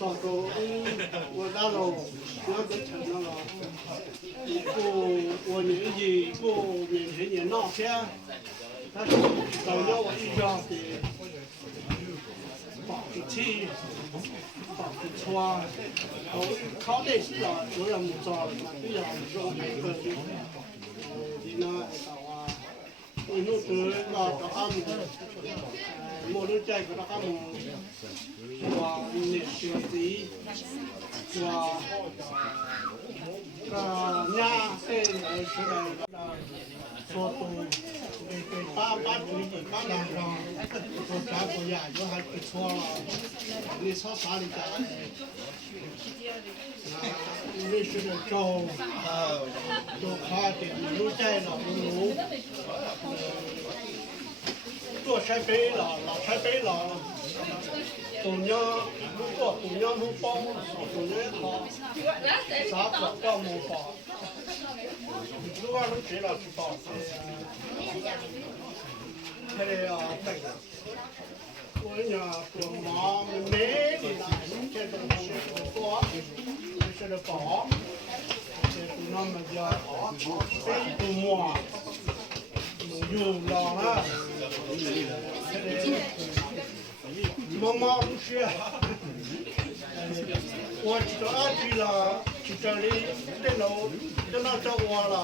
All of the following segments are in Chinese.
早go我那喽，我都成了了。我年纪过年前年那天，他是找了我一家的保的气，保的穿，我考虑是了，我也没找了，那对呀，说那个就，你那到啊，你弄得那到他们，我都在给他们。ว่าเนี่ยคือสีว่าหญ้าเส้นอะไรคืออะไรตัวตูเป็นป้าจุยป้าหลังเราตัวจ้าตัวใหญ่ก็ให้ไปชัวร์นี่ชอบสาลิกานี่คือโจตัวข้าเด็กรู้ใจหรอรู้ตัวใช้เป้หรอเราใช้เป้หรอ同样，如果同样不帮，同样好，啥子都没帮。如果能给了去帮，他的呀，对的。我呀，做忙没的啦，这种东西是帮，就是帮，这是那么叫非不忙，有了啊，他的。妈妈不是，我去阿去了，去这里电脑找我了，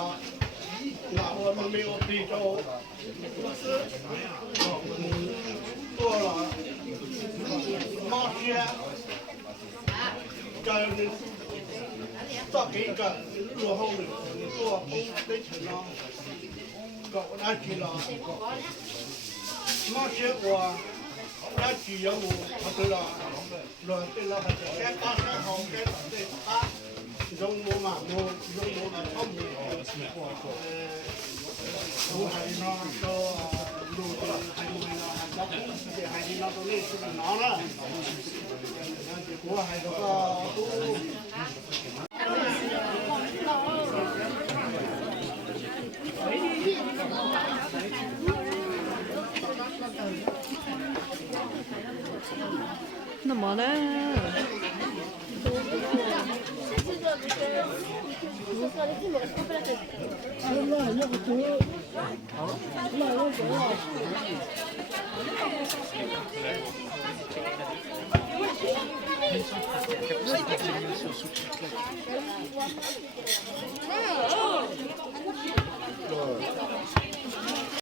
那我们没有陪着，不是，做了，妈去，这里做给个落后的，做不得成了，搞那去了，妈去我。那只有我对了，对了，还是该打三好，该打对打，用我嘛，用我嘛，他们我还那说路的还有那还找公司的，还有那种类似的拿了，结果还这那么呢？